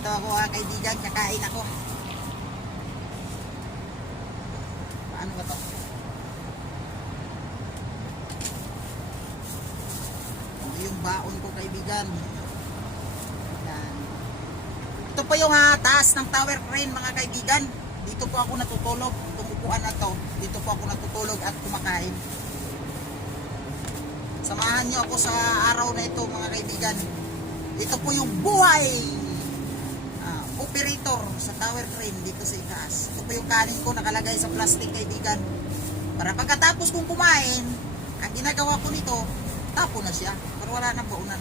Dito ako kaibigan, kakain ako. Paano ba to? Ito yung baon ko kaibigan. Yan. Ito pa yung taas ng tower crane mga kaibigan. Dito po ako natutulog. Itong upuan na to. Dito po ako natutulog at kumakain. Samahan nyo ako sa araw na ito mga kaibigan. Ito po yung buhay operator sa tower crane dito sa itaas. Ito po yung kanin ko nakalagay sa plastic kaibigan. Para pagkatapos kong kumain, ang ginagawa ko nito, tapo na siya. Para wala nang baunan.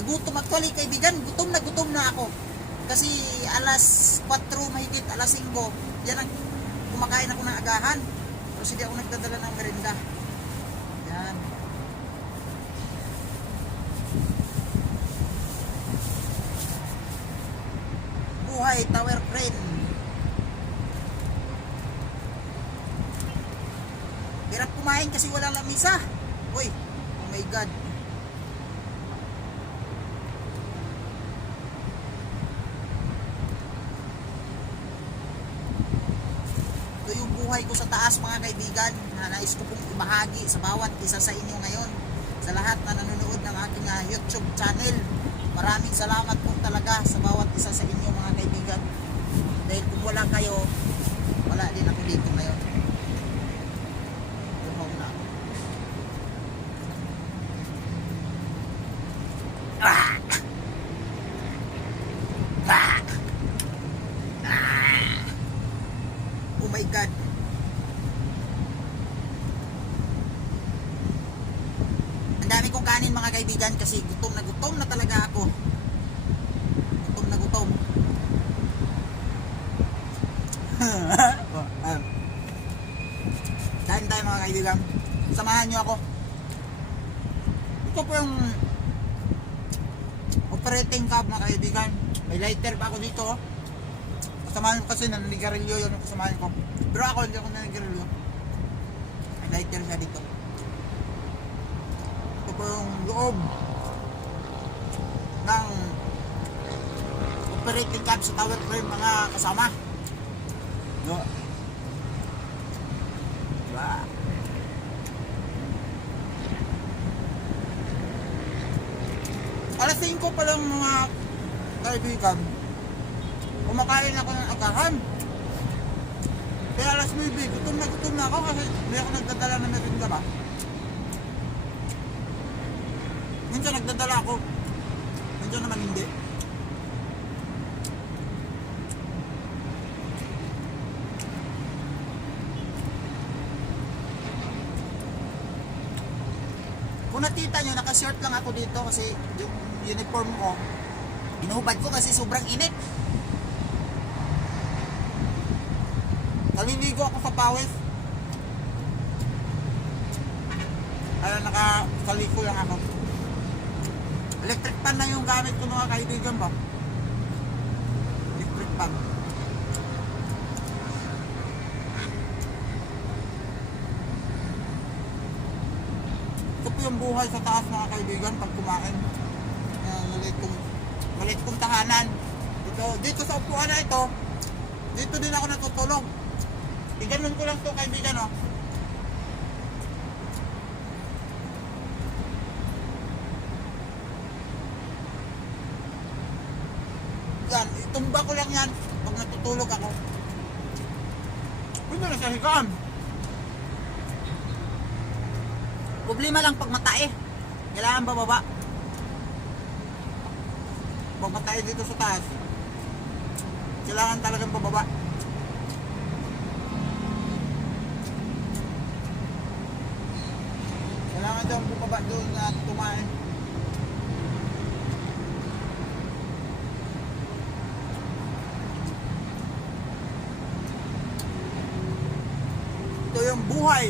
Nagutom actually kaibigan, gutom na ako. Kasi alas 4 mahigit, alas 5, yan ang kumakain ako ng agahan. Pero hindi ako nagdadala ng merienda. Yan. Buhay tower crane. Hirap kumain kasi wala lamisa. Uy, oh my god. Buhay ko sa taas mga kaibigan na nais ko pong ibahagi sa bawat isa sa inyo ngayon, sa lahat na nanonood ng aking YouTube channel. Maraming salamat po talaga sa bawat isa sa inyo mga kaibigan, dahil kung wala kayo, wala din ako dito ngayon. Tumaw na ako. Oh my god. Dami kong kanin mga kaibigan kasi gutom na talaga ako. Gutom na gutom. Kain tayo mga kaibigan. Samahan nyo ako. Ito po yung operating cab mga kaibigan. May lighter pa ako dito. Kasamahan ko kasi naninigarilyo yun yung kasamahan ko. Pero ako hindi ako naninigarilyo. May lighter siya dito. Ito po yung loob ng operating cab sa tower crane mga kasama. Diba? Alas 5 pa lang mga kaibigan, kumakain ako ng agahan. Kaya alas 9, gutom na ako kasi hindi ako nagdadala ng merienda ba. Minsan nagdadala ako, minsan naman hindi. Kung nakita nyo, naka-short lang ako dito kasi yung uniform ko, inuhubad ko kasi sobrang init. Naliligo ako sa pawis. Kaya nakasaliko lang ako. Electric pan na yung gamit ko mga kaibigan ba? Electric pan. Ito po yung buhay sa taas mga kaibigan pag kumain. Malit kong tahanan. Dito sa upuan na ito, dito din ako natutulog. Iganon ko lang to kaibigan oh. Yan, itumba ko lang yan pag natutulog ako. Pwede na sa higaan. Problema lang pag matae. Kailangan bababa. Pag matae dito sa taas, kailangan talagang bababa. Kailangan daw bumaba doon na tumain. Ito yung buhay.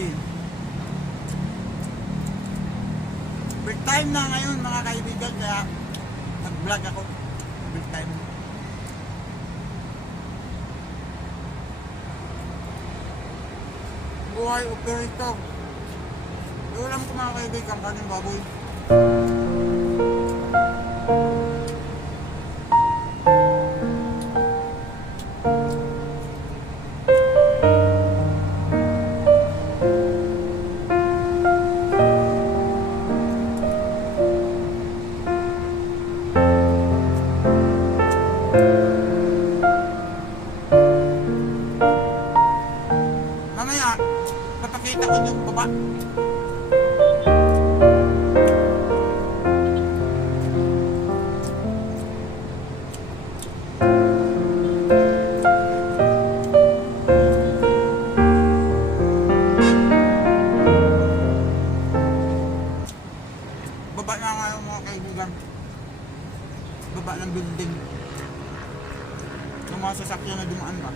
Break time na ngayon mga kaibigan, kaya nag-vlog ako. Break time. buhay operator. Yung alam ko mga kaibigan, kaning baboy. Mamaya, papakita ko yung baba. Baba na nga yung mga kaibigan. Baba ng building. Yung mga sasakyan na dumaan ba?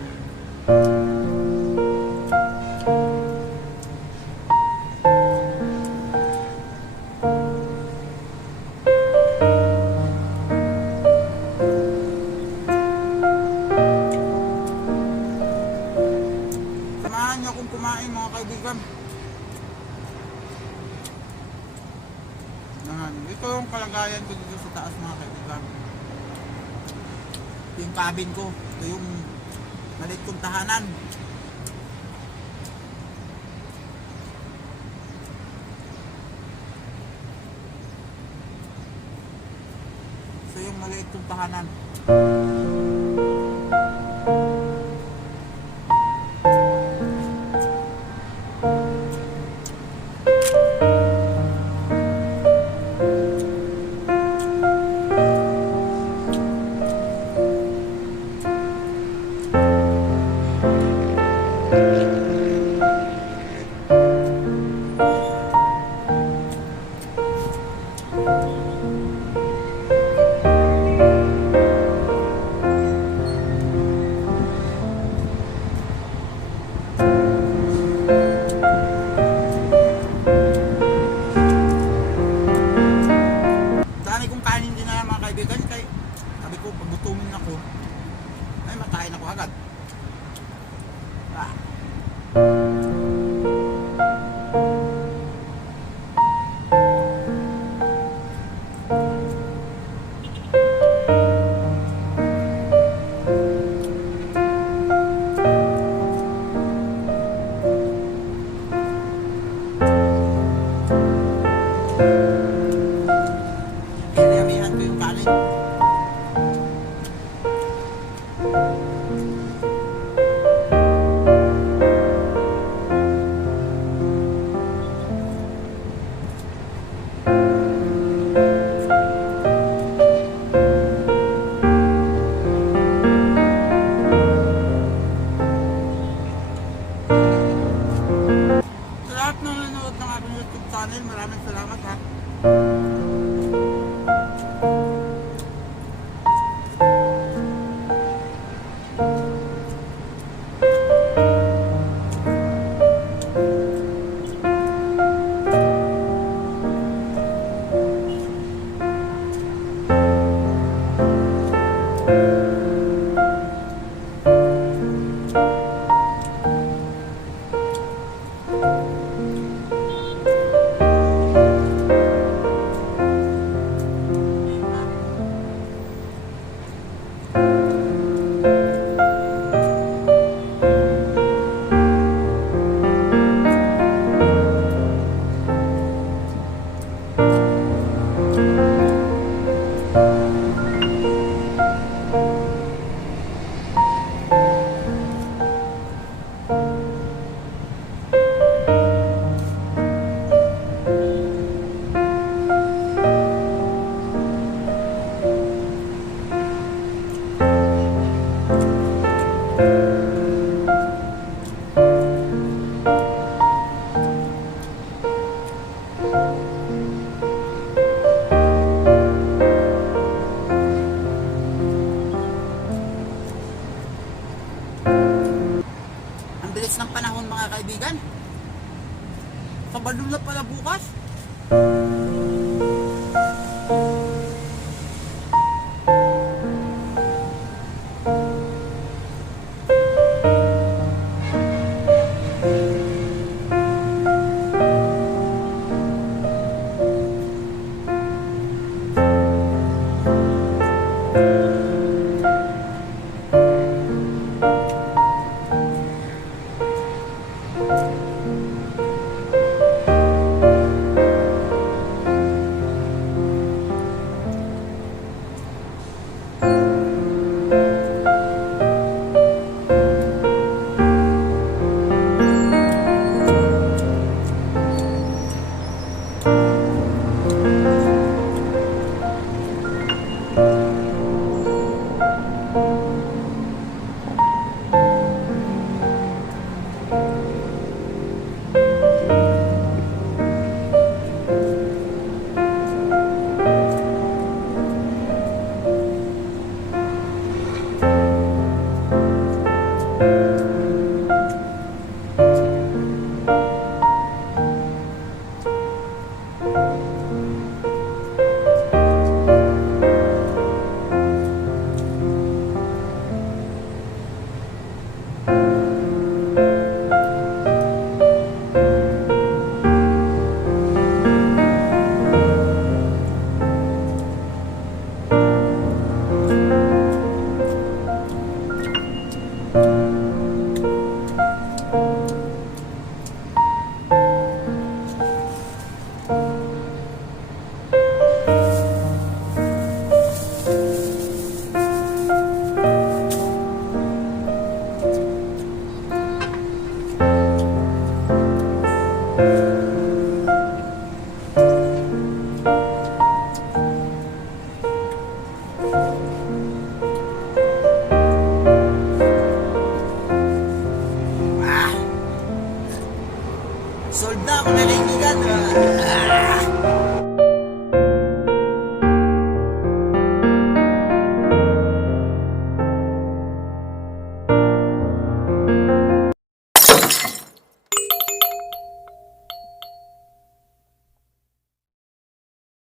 Samahan niyo akong kumain mga kaibigan. Ito yung kalagayan ko dito sa taas mga kaibigan. Ito yung cabin ko. Ito yung maliit kong tahanan. Ito yung maliit kong tahanan. Dami kong kanin din na mga kaibigan. Kaya sabi ko, pag gutumin ako, ay matayin ako agad. Ah. Pinamihan ko yung kanin. Sa lahat ng nanonood ng aking YouTube channel, maraming salamat ha. bilis ng panahon mga kaibigan. Kabalo na pala bukas. Bye.